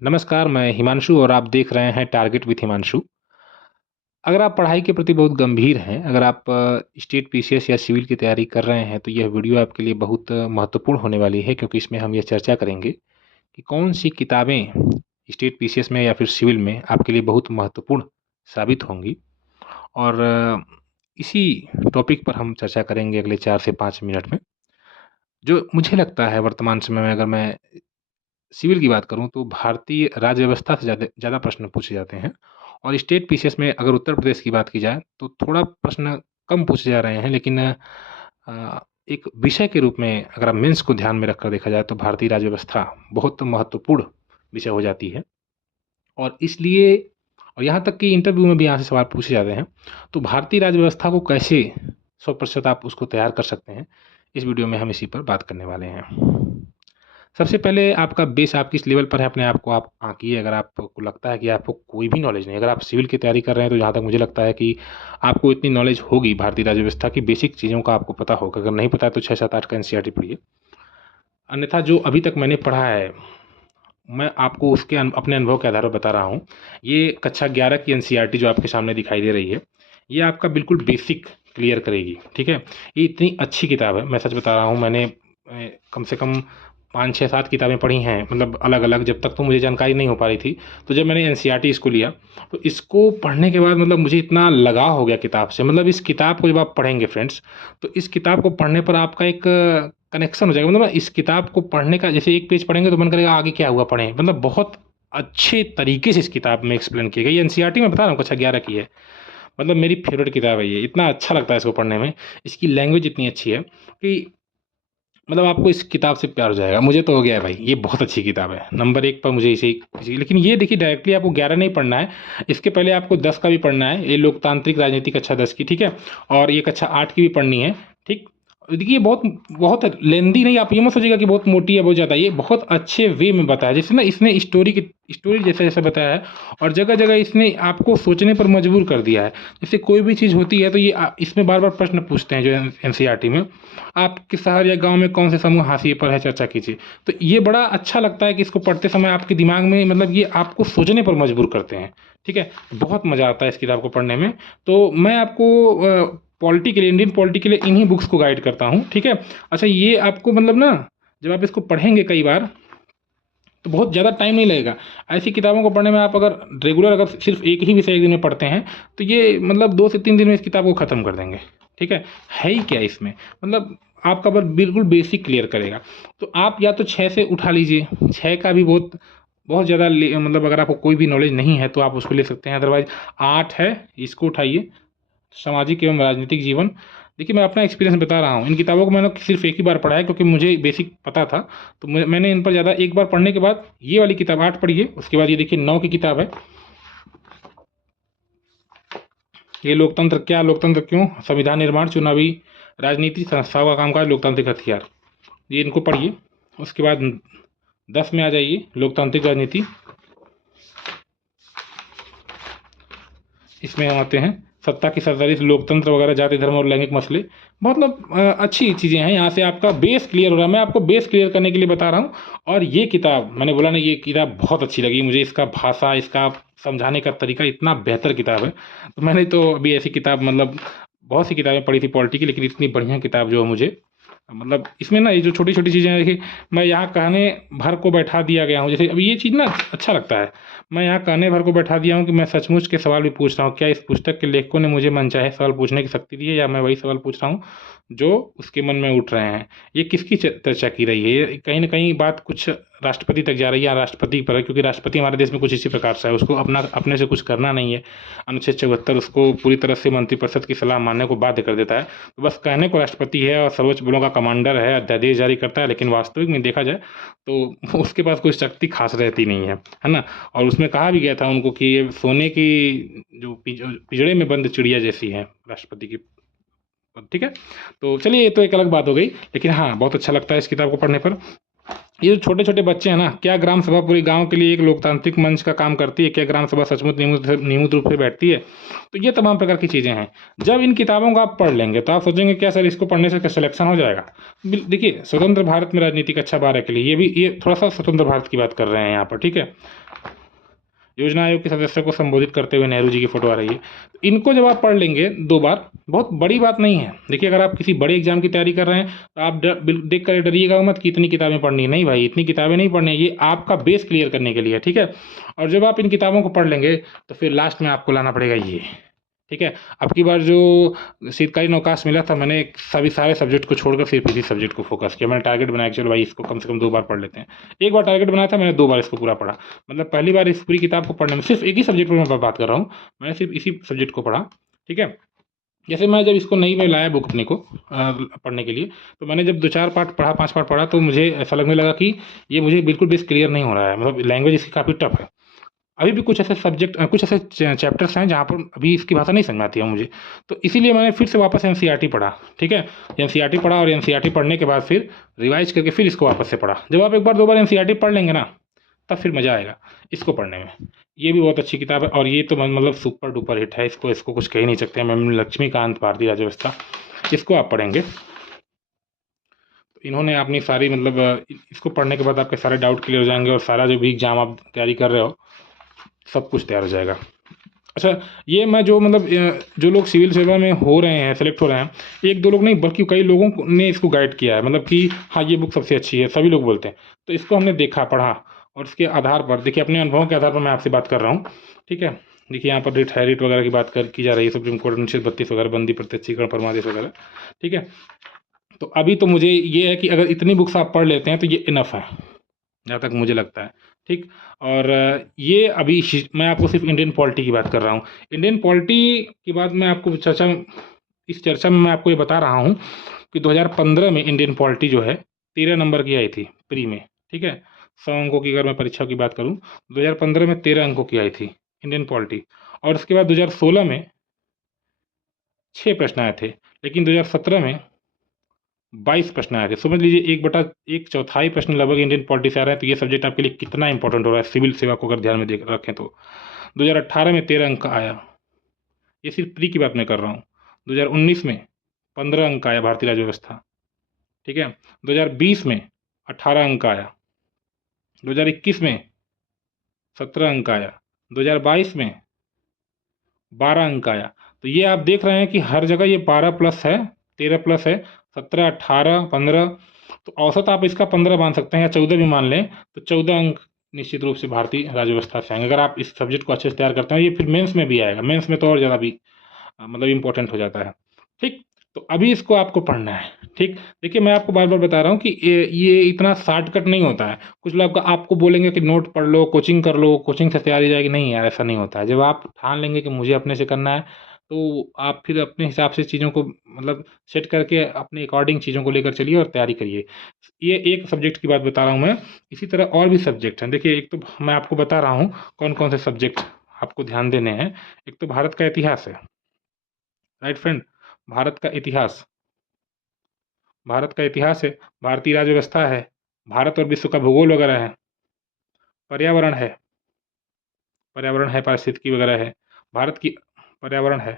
नमस्कार, मैं हिमांशु और आप देख रहे हैं टारगेट विथ हिमांशु। अगर आप पढ़ाई के प्रति बहुत गंभीर हैं, अगर आप स्टेट पीसीएस या सिविल की तैयारी कर रहे हैं, तो यह वीडियो आपके लिए बहुत महत्वपूर्ण होने वाली है क्योंकि इसमें हम ये चर्चा करेंगे कि कौन-सी किताबें स्टेट पीसीएस में या फिर सिविल में आपके लिए बहुत महत्वपूर्ण साबित होंगी और इसी टॉपिक पर हम चर्चा करेंगे अगले 4 से 5 मिनट में। जो मुझे लगता है वर्तमान समय में अगर मैं सिविल की बात करूँ तो भारतीय राज्य व्यवस्था से ज़्यादा ज़्यादा प्रश्न पूछे जाते हैं और स्टेट पीसीएस में अगर उत्तर प्रदेश की बात की जाए तो थोड़ा प्रश्न कम पूछे जा रहे हैं लेकिन एक विषय के रूप में अगर आप मेंस को ध्यान में रखकर देखा जाए तो भारतीय राज्य व्यवस्था बहुत महत्वपूर्ण विषय हो जाती है और इसलिए और यहाँ तक कि इंटरव्यू में भी यहाँ से सवाल पूछे जाते हैं। तो भारतीय राज्य व्यवस्था को कैसे 100% आप उसको तैयार कर सकते हैं, इस वीडियो में हम इसी पर बात करने वाले हैं। सबसे पहले आपका बेस आप किस लेवल पर है अपने आप को आप आँकिए। अगर आपको लगता है कि आपको कोई भी नॉलेज नहीं है, अगर आप सिविल की तैयारी कर रहे हैं तो जहाँ तक मुझे लगता है कि आपको इतनी नॉलेज होगी भारतीय राज्य व्यवस्था की, बेसिक चीज़ों का आपको पता होगा। अगर नहीं पता है तो 6, 7, 8 का एनसीईआरटी पढ़िए। अन्यथा जो अभी तक मैंने पढ़ा है, मैं आपको उसके अपने अनुभव के आधार पर बता रहा हूँ। ये कक्षा 11 की एनसीईआरटी जो आपके सामने दिखाई दे रही है, ये आपका बिल्कुल बेसिक क्लियर करेगी, ठीक है? ये इतनी अच्छी किताब है, मैं सच बता रहा हूँ। मैंने कम से कम 5, 6, 7 किताबें पढ़ी हैं, मतलब अलग-अलग, जब तक तो मुझे जानकारी नहीं हो पा रही थी। तो जब मैंने एनसीईआरटी इसको लिया, तो इसको पढ़ने के बाद मतलब मुझे इतना लगाव हो गया किताब से। मतलब इस किताब को जब आप पढ़ेंगे फ्रेंड्स, तो इस किताब को पढ़ने पर आपका एक कनेक्शन हो जाएगा। मतलब इस किताब को पढ़ने का जैसे एक पेज पढ़ेंगे तो मन करेगा आगे क्या हुआ पढ़ें। मतलब बहुत अच्छे तरीके से इस किताब में एक्सप्लेन किया गया। ये एनसीईआरटी मैं बता रहा हूँ कक्षा 11 की है। मतलब मेरी फेवरेट किताब है ये। इतना अच्छा लगता है इसको पढ़ने में। इसकी लैंग्वेज इतनी अच्छी है कि मतलब आपको इस किताब से प्यार हो जाएगा। मुझे तो हो गया है भाई, ये बहुत अच्छी किताब है। नंबर 1 पर मुझे इसे लेकिन ये देखिए डायरेक्टली आपको 11 नहीं पढ़ना है। इसके पहले आपको 10 का भी पढ़ना है। ये लोकतांत्रिक राजनीति कक्षा 10 की, ठीक है? और ये कक्षा 8 की भी पढ़नी है, ठीक? देखिए ये बहुत बहुत लेंदी नहीं, आप ये मत सोचिएगा कि बहुत मोटी है, बहुत ज़्यादा। ये बहुत अच्छे वे में बताया है। जैसे ना इसने स्टोरी जैसे-जैसे बताया है और जगह-जगह इसने आपको सोचने पर मजबूर कर दिया है। जैसे कोई भी चीज़ होती है तो ये इसमें बार-बार प्रश्न पूछते हैं जो एनसीईआरटी में। आपके शहर या गाँव में कौन से समूह हाशिए पर है, चर्चा कीजिए। तो ये बड़ा अच्छा लगता है कि इसको पढ़ते समय आपके दिमाग में मतलब ये आपको सोचने पर मजबूर करते हैं, ठीक है? बहुत मज़ा आता है इस किताब को पढ़ने में। तो मैं आपको पॉलिटी के लिए, इंडियन पॉलिटी के लिए इन्हीं बुक्स को गाइड करता हूँ, ठीक है? अच्छा, ये आपको मतलब ना जब आप इसको पढ़ेंगे कई बार तो बहुत ज़्यादा टाइम नहीं लगेगा। ऐसी किताबों को पढ़ने में आप अगर रेगुलर अगर सिर्फ़ एक ही विषय एक दिन में पढ़ते हैं, तो ये मतलब 2 से 3 दिन में इस किताब को ख़त्म कर देंगे, ठीक है? है ही क्या इसमें? मतलब आपका बस बिल्कुल बेसिक क्लियर करेगा। तो आप या तो 6 से उठा लीजिए, 6 का भी बहुत बहुत ज़्यादा मतलब अगर आपको कोई भी नॉलेज नहीं है, तो आप उसको ले सकते हैं। अदरवाइज़ 8 है, इसको उठाइए। सामाजिक एवं राजनीतिक जीवन। देखिए, मैं अपना एक्सपीरियंस बता रहा हूँ। इन किताबों को मैंने सिर्फ़ एक ही बार पढ़ा है क्योंकि मुझे बेसिक पता था। तो मैंने इन पर ज़्यादा एक बार पढ़ने के बाद ये वाली किताब 8 पढ़िए, उसके बाद ये देखिए 9 की किताब है। ये लोकतंत्र क्या, लोकतंत्र क्यों? संविधान निर्माण, चुनावी राजनीति, संस्थाओं का कामकाज, लोकतांत्रिक हथियार। ये इनको पढ़िए। उसके बाद 10 में आ जाइए, लोकतांत्रिक राजनीति। इसमें हम आते हैं सत्ता की सरदारी से लोकतंत्र वगैरह, जाति धर्म और लैंगिक मसले। मतलब अच्छी चीज़ें हैं। यहाँ से आपका बेस क्लियर हो रहा है। मैं आपको बेस क्लियर करने के लिए बता रहा हूँ। और ये किताब मैंने बोला ना, ये किताब बहुत अच्छी लगी मुझे। इसका भाषा, इसका समझाने का तरीका इतना बेहतर किताब है। तो मैंने तो अभी ऐसी किताब मतलब बहुत सी किताबें पढ़ी थी पॉलिटी की, लेकिन इतनी बढ़िया किताब जो मुझे मतलब इसमें ना ये जो छोटी-छोटी चीज़ें हैं, देखिए मैं यहाँ कहने भर को बैठा दिया गया हूँ। जैसे अब ये चीज़ ना अच्छा लगता है। मैं यहाँ कहने भर को बैठा दिया हूँ कि मैं सचमुच के सवाल भी पूछ रहा हूँ। क्या इस पुस्तक के लेखकों ने मुझे मनचाहे सवाल पूछने की शक्ति दी है, या मैं वही सवाल पूछ रहा हूँ जो उसके मन में उठ रहे हैं? ये किसकी चर्चा की रही है? ये कहीं न कहीं बात कुछ राष्ट्रपति तक जा रही है, या राष्ट्रपति पर है, क्योंकि राष्ट्रपति हमारे देश में कुछ इसी प्रकार से है। उसको अपने से कुछ करना नहीं है। अनुच्छेद 74 उसको पूरी तरह से मंत्रिपरिषद की सलाह मानने को बाध्य कर देता है। तो बस कहने को राष्ट्रपति है और सर्वोच्च बलों का कमांडर है, अध्यादेश जारी करता है, लेकिन वास्तविक में देखा जाए तो उसके पास कोई शक्ति खास रहती नहीं है ना? और उसमें कहा भी गया था उनको कि ये सोने की जो पिंजड़े में बंद चिड़िया जैसी है राष्ट्रपति की, ठीक है? तो चलिए, ये तो एक अलग बात हो गई। लेकिन हाँ, बहुत अच्छा लगता है इस किताब को पढ़ने पर। ये जो छोटे-छोटे बच्चे हैं ना, क्या ग्राम सभा पूरे गाँव के लिए एक लोकतांत्रिक मंच का काम करती है? क्या ग्राम सभा सचमुच नियमित रूप से बैठती है? तो ये तमाम प्रकार की चीज़ें हैं। जब इन किताबों को आप पढ़ लेंगे, तो आप सोचेंगे क्या सर इसको पढ़ने से क्या सिलेक्शन हो जाएगा? देखिए, स्वतंत्र भारत में राजनीति का अच्छा 12 के लिए ये थोड़ा-सा स्वतंत्र भारत की बात कर रहे हैं यहाँ पर, ठीक है? योजना आयोग के सदस्यों को संबोधित करते हुए नेहरू जी की फ़ोटो आ रही है। तो इनको जब आप पढ़ लेंगे 2 बार, बहुत बड़ी बात नहीं है। देखिए, अगर आप किसी बड़े एग्ज़ाम की तैयारी कर रहे हैं, तो आप देख कर डरिएगा मत कि इतनी किताबें पढ़नी है। नहीं भाई, इतनी किताबें नहीं पढ़नी है, ये आपका बेस क्लियर करने के लिए है, ठीक है? और जब आप इन किताबों को पढ़ लेंगे, तो फिर लास्ट में आपको लाना पड़ेगा ये, ठीक है? अब की बार जो शीतकालीन अवकाश मिला था, मैंने सभी सारे सब्जेक्ट को छोड़कर सिर्फ इसी सब्जेक्ट को फोकस किया। मैंने टारगेट बनाया कि चलो भाई इसको कम से कम 2 बार पढ़ लेते हैं। एक बार टारगेट बनाया था, मैंने 2 बार इसको पूरा पढ़ा। मतलब पहली बार इस पूरी किताब को पढ़ने में सिर्फ एक ही सब्जेक्ट पर मैं बात कर रहा हूँ, मैंने सिर्फ इसी सब्जेक्ट को पढ़ा, ठीक है? जैसे मैं जब इसको नई में लाया बुक अपने को पढ़ने के लिए, तो मैंने जब 2-4 पार्ट पढ़ा, 5 पार्ट पढ़ा, तो मुझे ऐसा लगने लगा कि ये मुझे बिल्कुल बेस क्लियर नहीं हो रहा है। मतलब लैंग्वेज इसकी काफ़ी टफ है। अभी भी कुछ ऐसे सब्जेक्ट कुछ ऐसे चैप्टर्स हैं जहाँ पर अभी इसकी भाषा नहीं समझ में आती है मुझे। तो इसीलिए मैंने फिर से वापस एनसीईआरटी पढ़ा, ठीक है? एनसीईआरटी पढ़ा और एनसीईआरटी पढ़ने के बाद फिर रिवाइज़ करके फिर इसको वापस से पढ़ा। जब आप एक बार 2 बार एनसीईआरटी पढ़ लेंगे ना, तब फिर मज़ा आएगा इसको पढ़ने में। ये भी बहुत अच्छी किताब है और ये तो मतलब सुपर डुपर हिट है, इसको कुछ कह ही नहीं सकते। मैम लक्ष्मीकांत भारती राज्यवस्था, इसको आप पढ़ेंगे, तो इन्होंने अपनी सारी मतलब इसको पढ़ने के बाद आपके सारे डाउट क्लियर हो जाएँगे और सारा जो भी एग्ज़ाम आप तैयारी कर रहे हो, सब कुछ तैयार हो जाएगा। अच्छा, ये मैं जो मतलब जो लोग सिविल सेवा में हो रहे हैं, सेलेक्ट हो रहे हैं, 1-2 लोग नहीं बल्कि कई लोगों ने इसको गाइड किया है, मतलब कि हाँ, ये बुक सबसे अच्छी है, सभी लोग बोलते हैं। तो इसको हमने देखा, पढ़ा और उसके आधार पर देखिए अपने अनुभवों के आधार पर मैं आपसे बात कर रहा हूँ, ठीक है? देखिए यहाँ पर रिट वगैरह की बात की जा रही है, सुप्रीम कोर्ट अनुच्छेद 32 वगैरह, बंदी प्रत्यक्षीकरण परमादेश वगैरह, ठीक है? तो अभी तो मुझे ये है कि अगर इतनी बुक्स आप पढ़ लेते हैं तो ये इनफ है, जहाँ तक मुझे लगता है, ठीक? और ये अभी मैं आपको सिर्फ इंडियन पॉलिटी की बात कर रहा हूँ। इंडियन पॉलिटी के बाद मैं आपको इस चर्चा में मैं आपको ये बता रहा हूँ कि 2015 में इंडियन पॉलिटी जो है 13 नंबर की आई थी प्री में, ठीक है? 100 अंकों की अगर मैं परीक्षा की बात करूँ, 2015 में 13 अंकों की आई थी इंडियन पॉलिटी और उसके बाद 2016 में 6 प्रश्न आए थे, लेकिन 2017 में 22 प्रश्न आए थे। समझ लीजिए 1/4 प्रश्न लगभग इंडियन पॉलिटी से आ रहे हैं, तो ये सब्जेक्ट आपके लिए कितना इंपॉर्टेंट हो रहा है सिविल सेवा को अगर ध्यान में देख रखें तो। 2018 में 13 अंक आया, ये सिर्फ प्री की बात मैं कर रहा हूँ। 2019 में 15 अंक आया भारतीय राज्य व्यवस्था, ठीक है? 2020 में 18 अंक आया, 2021 में 17 अंक आया, 2022 में 12 अंक आया। तो ये आप देख रहे हैं कि हर जगह ये 12 प्लस है, 13 प्लस है, 17, 18, 15, तो औसत आप इसका 15 मान सकते हैं या 14 भी मान लें, तो 14 अंक निश्चित रूप से भारतीय राज्य व्यवस्था से आएंगे। अगर आप इस सब्जेक्ट को अच्छे से तैयार करते हैं, ये फिर मेंस में भी आएगा, मेंस में तो और ज़्यादा भी मतलब इम्पोर्टेंट हो जाता है, ठीक? तो अभी इसको आपको पढ़ना है, ठीक? देखिए मैं आपको बार-बार बता रहा हूँ कि ये इतना शॉर्टकट नहीं होता है। कुछ लोग आपको बोलेंगे कि नोट पढ़ लो, कोचिंग कर लो, कोचिंग से तैयारी हो जाएगी। नहीं यार, ऐसा नहीं होता है। जब आप ठान लेंगे कि मुझे अपने से करना है, तो आप फिर अपने हिसाब से चीज़ों को मतलब सेट करके अपने अकॉर्डिंग चीज़ों को लेकर चलिए और तैयारी करिए। ये एक सब्जेक्ट की बात बता रहा हूँ मैं, इसी तरह और भी सब्जेक्ट हैं। देखिए एक तो मैं आपको बता रहा हूँ कौन-कौन से सब्जेक्ट आपको ध्यान देने हैं। एक तो भारत का इतिहास है, राइट फ्रेंड? भारत का इतिहास, भारत का इतिहास है, भारतीय राज्य व्यवस्था है, भारत और विश्व का भूगोल वगैरह है, पर्यावरण है, पारिस्थितिकी वगैरह है, भारत की पर्यावरण है,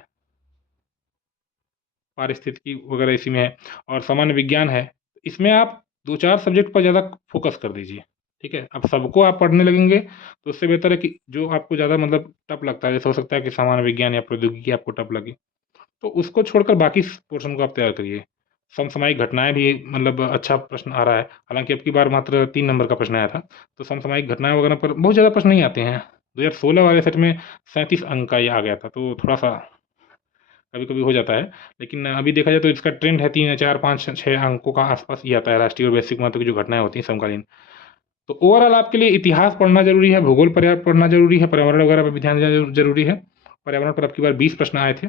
पारिस्थितिकी वगैरह इसी में है और सामान्य विज्ञान है। इसमें आप 2-4 सब्जेक्ट पर ज़्यादा फोकस कर दीजिए, ठीक है? अब सबको आप पढ़ने लगेंगे तो उससे बेहतर है कि जो आपको ज़्यादा मतलब टफ लगता है, जैसे हो सकता है कि सामान्य विज्ञान या प्रौद्योगिकी आपको टफ लगे, तो उसको छोड़कर बाकी पोर्शन को आप तैयार करिए। समसामयिक घटनाएँ भी मतलब अच्छा प्रश्न आ रहा है, हालाँकि अब की बार मात्र 3 नंबर का प्रश्न आया था, तो समसामयिक घटनाएँ वगैरह पर बहुत ज़्यादा प्रश्न नहीं आते हैं। 2016 वाले सेट में 37 अंक का ये आ गया था, तो थोड़ा-सा कभी-कभी हो जाता है, लेकिन अभी देखा जाए तो इसका ट्रेंड है 3, 4, 5, 6 अंकों का आस-पास ही आता है, राष्ट्रीय और वैश्विक महत्व की जो घटनाएँ होती हैं समकालीन। तो ओवरऑल आपके लिए इतिहास पढ़ना ज़रूरी है, भूगोल पढ़ना ज़रूरी है, पर्यावरण वगैरह पर भी ध्यान देना ज़रूरी है। पर्यावरण पर अब की बार 20 प्रश्न आए थे।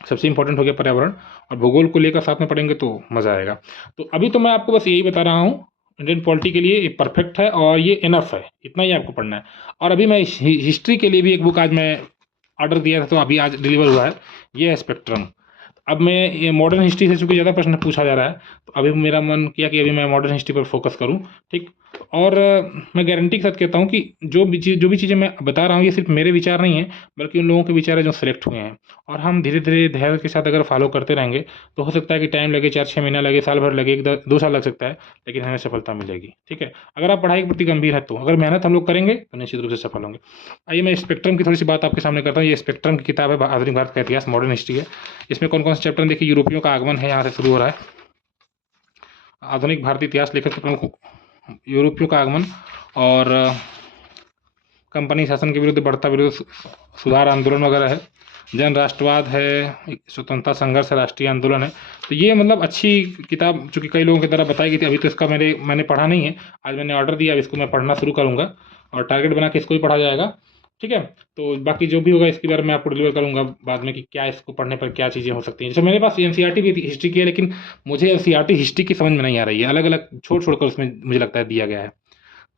सबसे इम्पोर्टेंट हो गया पर्यावरण और भूगोल को लेकर साथ में पढ़ेंगे तो मज़ा आएगा। तो अभी तो मैं आपको बस यही बता रहा हूँ, इंडियन पॉलिटी के लिए ये परफेक्ट है और ये इनफ है, इतना ही आपको पढ़ना है। और अभी मैं हिस्ट्री के लिए भी एक बुक आज मैं ऑर्डर दिया था, तो अभी आज डिलीवर हुआ है, ये है स्पेक्ट्रम। अब मैं ये मॉडर्न हिस्ट्री से चूँकि ज़्यादा प्रश्न पूछा जा रहा है, तो अभी मेरा मन किया कि अभी मैं मॉडर्न हिस्ट्री पर फोकस करूँ, ठीक? और मैं गारंटी के साथ कहता हूँ कि जो भी चीज़ें मैं बता रहा हूँ, ये सिर्फ़ मेरे विचार नहीं हैं, बल्कि उन लोगों के विचार हैं जो सेलेक्ट हुए हैं। और हम धीरे-धीरे धैर्य के साथ अगर फॉलो करते रहेंगे, तो हो सकता है कि टाइम लगे, 4-6 महीना लगे, साल भर लगे, 2 साल लग सकता है, लेकिन हमें सफलता मिलेगी, ठीक है? अगर आप पढ़ाई के प्रति गंभीर हैं तो, अगर मेहनत हम लोग करेंगे, तो निश्चित रूप से सफल होंगे। आइए मैं स्पेक्ट्रम की थोड़ी-सी बात आपके सामने करता हूँ। ये स्पेक्ट्रम की किताब है, आधुनिक भारत का इतिहास, मॉडर्न हिस्ट्री है। इसमें कौन-कौन से चैप्टर हैं देखिए, यूरोपियों का आगमन है, यहाँ से शुरू हो रहा है। आधुनिक भारतीय इतिहास लेखक के प्रमुख यूरोपियों का आगमन और कंपनी शासन के विरुद्ध बढ़ता विरोध, सुधार आंदोलन वगैरह है। जन राष्ट्रवाद है, स्वतंत्रता संघर्ष है, राष्ट्रीय आंदोलन है। तो ये मतलब अच्छी किताब चूँकि कई लोगों की तरह बताई गई थी, अभी तो इसका मैंने पढ़ा नहीं है। आज मैंने ऑर्डर दिया, अब इसको मैं पढ़ना शुरू करूँगा और टारगेट बना के इसको भी पढ़ा जाएगा, ठीक है? तो बाकी जो भी होगा इसके बारे में आपको डिलीवर करूँगा बाद में कि क्या इसको पढ़ने पर क्या चीज़ें हो सकती हैं। जैसे मेरे पास एनसीईआरटी भी थी हिस्ट्री की है, लेकिन मुझे एनसीईआरटी हिस्ट्री की समझ में नहीं आ रही है। अलग-अलग छोड़-छोड़ कर उसमें मुझे लगता है दिया गया है।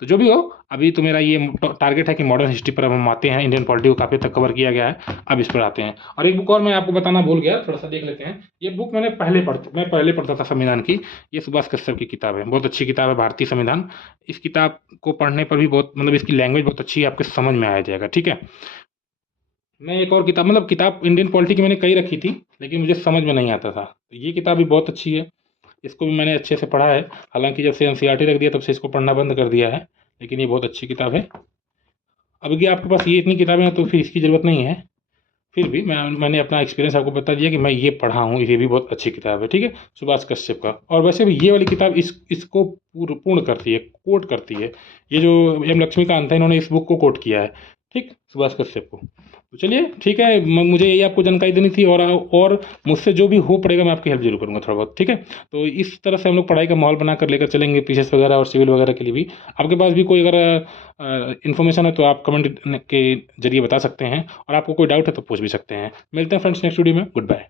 तो जो भी हो, अभी तो मेरा ये टारगेट है कि मॉडर्न हिस्ट्री पर अब हम आते हैं। इंडियन पॉलिटी को काफ़ी हद तक कवर किया गया है, अब इस पर आते हैं। और एक बुक और मैं आपको बताना भूल गया, थोड़ा-सा देख लेते हैं। ये बुक मैं पहले पढ़ता था संविधान की। ये सुभाष कश्यप की किताब है, बहुत अच्छी किताब है, भारतीय संविधान। इस किताब को पढ़ने पर भी बहुत मतलब इसकी लैंग्वेज बहुत अच्छी है, आपके समझ में आ जाएगा, ठीक है? मैं एक और किताब मतलब किताब इंडियन पॉलिटी की मैंने कई रखी थी, लेकिन मुझे समझ में नहीं आता था। तो ये किताब भी बहुत अच्छी है, इसको भी मैंने अच्छे से पढ़ा है। हालाँकि जब से एनसीईआरटी रख दिया तब से इसको पढ़ना बंद कर दिया है, लेकिन ये बहुत अच्छी किताब है। अब ये आपके पास ये इतनी किताबें हैं तो फिर इसकी ज़रूरत नहीं है। फिर भी मैंने अपना एक्सपीरियंस आपको बता दिया कि मैं ये पढ़ा हूँ, ये भी बहुत अच्छी किताब है, ठीक है? सुभाष कश्यप का। और वैसे भी ये वाली किताब इसको पूर्ण करती है, कोट करती है। ये जो एम लक्ष्मीकांत है, इन्होंने इस बुक को कोट किया है, ठीक? सुभाष कश्यप को। तो चलिए ठीक है, मुझे यही आपको जानकारी देनी थी और मुझसे जो भी हो पड़ेगा मैं आपकी हेल्प ज़रूर करूँगा थोड़ा बहुत, ठीक है? तो इस तरह से हम लोग पढ़ाई का माहौल बनाकर लेकर चलेंगे पीसीएस वगैरह और सिविल वगैरह के लिए भी। आपके पास भी कोई अगर इन्फॉर्मेशन है तो आप कमेंट के ज़रिए बता सकते हैं और आपको कोई डाउट है तो पूछ भी सकते हैं। मिलते हैं फ्रेंड्स नेक्स्ट वीडियो में। Good bye.